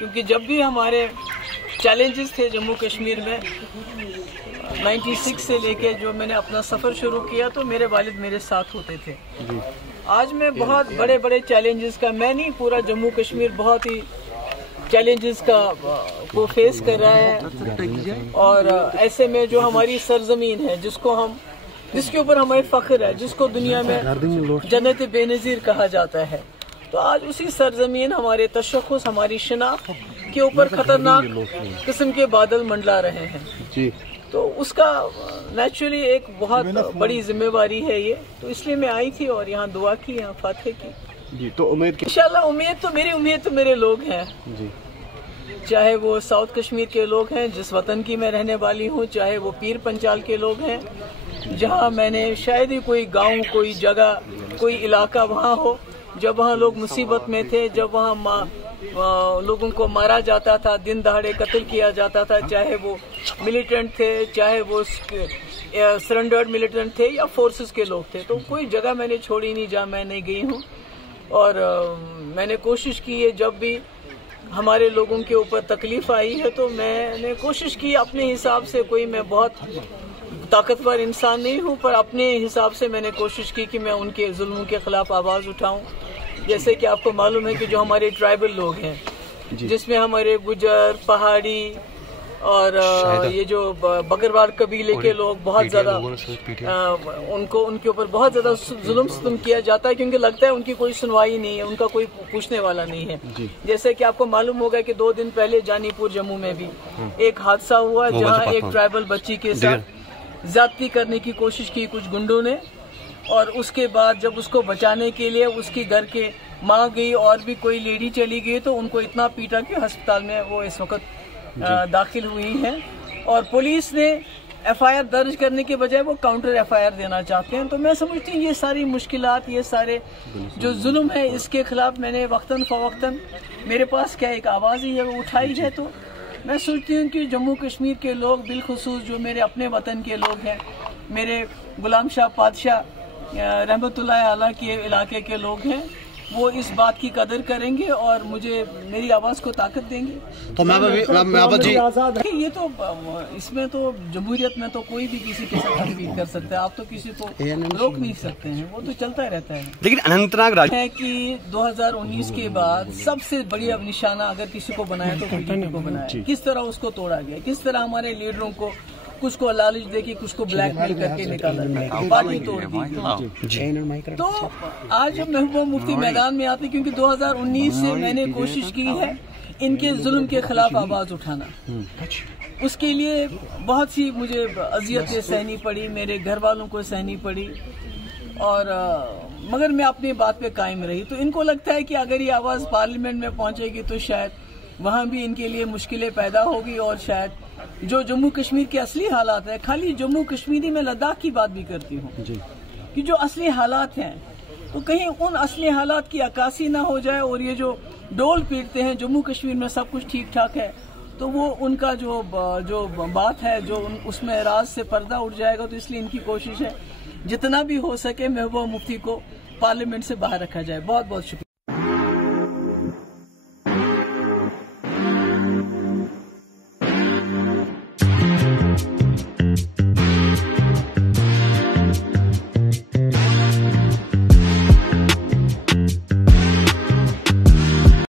क्योंकि जब भी हमारे चैलेंजेस थे जम्मू कश्मीर में 96 से लेके जो मैंने अपना सफ़र शुरू किया तो मेरे वालिद मेरे साथ होते थे। आज मैं बहुत बड़े बड़े चैलेंजेस का, मैं नहीं पूरा जम्मू कश्मीर बहुत ही चैलेंजेस का को फेस कर रहा है। और ऐसे में जो हमारी सरजमीन है जिसके ऊपर हमें फख्र है, जिसको दुनिया में जन्नत बेनज़ीर कहा जाता है, तो आज उसी सरजमीन हमारे तशख़्ख़ुस, हमारी शनाख्त के ऊपर खतरनाक किस्म के बादल मंडला रहे हैं। तो उसका नेचुरली एक बहुत बड़ी जिम्मेवारी है ये, तो इसलिए मैं आई थी और यहाँ दुआ की, यहाँ फातह की जी। तो इंशाल्लाह उम्मीद तो मेरे लोग हैं जी, चाहे वो साउथ कश्मीर के लोग हैं जिस वतन की मैं रहने वाली हूँ, चाहे वो पीर पंचाल के लोग हैं जहाँ मैंने शायद ही कोई गांव, कोई जगह, कोई इलाका वहाँ हो जब वहाँ लोग मुसीबत में थे, जब वहाँ लोगों को मारा जाता था, दिन दहाड़े कत्ल किया जाता था, चाहे वो मिलिटेंट थे, चाहे वो सरेंडर्ड मिलिटेंट थे या फोर्सेस के लोग थे। तो कोई जगह मैंने छोड़ी नहीं जहाँ मैं नहीं गई हूँ। और मैंने कोशिश की है, जब भी हमारे लोगों के ऊपर तकलीफ आई है तो मैंने कोशिश की अपने हिसाब से, कोई मैं बहुत ताकतवर इंसान नहीं हूँ, पर अपने हिसाब से मैंने कोशिश की कि मैं उनके जुल्म के खिलाफ आवाज़ उठाऊं। जैसे कि आपको मालूम है कि जो हमारे ट्राइबल लोग हैं, जिसमें हमारे गुजर, पहाड़ी और ये जो बकरवाल कबीले के लोग बहुत ज़्यादा उनके ऊपर बहुत ज़्यादा जुल्म सितम किया जाता है, क्योंकि लगता है उनकी कोई सुनवाई नहीं है, उनका कोई पूछने वाला नहीं है। जैसे कि आपको मालूम होगा कि 2 दिन पहले जानीपुर जम्मू में भी एक हादसा हुआ जहाँ एक ट्राइबल बच्ची के साथ ज्यादती करने की कोशिश की कुछ गुंडों ने, और उसके बाद जब उसको बचाने के लिए उसकी घर के माँ गई और भी कोई लेडी चली गई तो उनको इतना पीटा कि अस्पताल में वो इस वक्त दाखिल हुई हैं। और पुलिस ने FIR दर्ज करने के बजाय वो काउंटर FIR देना चाहते हैं। तो मैं समझती हूँ ये सारी मुश्किलात, ये सारे जो जुल्म है, इसके खिलाफ मैंने वक्तन फवक्तन मेरे पास क्या एक आवाज़ ही है वो उठाई है। तो मैं सोचती हूँ कि जम्मू कश्मीर के लोग, बिलखुसूस जो मेरे अपने वतन के लोग हैं, मेरे गुलाम शाह पातशाह रहमतुल्लाह अलैह के इलाके के लोग हैं, वो इस बात की कदर करेंगे और मुझे मेरी आवाज़ को ताकत देंगे। तो ये तो इसमें तो जमहूरियत में तो कोई भी किसी के साथ तकलीफ कर सकता है, आप तो किसी को रोक नहीं सकते हैं, वो तो चलता ही रहता है। लेकिन अनंतनाग है कि 2019 के बाद सबसे बड़ी अब निशाना अगर किसी को बनाया तो PDP को बनाया। किस तरह उसको तोड़ा गया, किस तरह हमारे लीडरों को कुछ को लालच देके कुछ को ब्लैकमेल करके निकाला गया, पार्टी तोड़ दी। तो आज महबूबा मुफ्ती मैदान में आते, क्योंकि 2019 से मैंने कोशिश की है इनके जुल्म के खिलाफ आवाज़ उठाना। उसके लिए बहुत सी मुझे अजियतें सहनी पड़ी, मेरे घर वालों को सहनी पड़ी, और मगर मैं अपनी बात पे कायम रही। तो इनको लगता है कि अगर ये आवाज़ पार्लियामेंट में पहुंचेगी तो शायद वहाँ भी इनके लिए मुश्किलें पैदा होगी, और शायद जो जम्मू कश्मीर के असली हालात है, खाली जम्मू कश्मीरी में लद्दाख की बात भी करती हूँ कि जो असली हालात हैं तो कहीं उन असली हालात की अक्कासी ना हो जाए, और ये जो डोल पीटते हैं जम्मू कश्मीर में सब कुछ ठीक ठाक है, तो वो उनका जो बात है जो उसमें राज से पर्दा उठ जाएगा। तो इसलिए इनकी कोशिश है जितना भी हो सके महबूबा मुफ्ती को पार्लियामेंट से बाहर रखा जाए। बहुत बहुत शुक्रिया।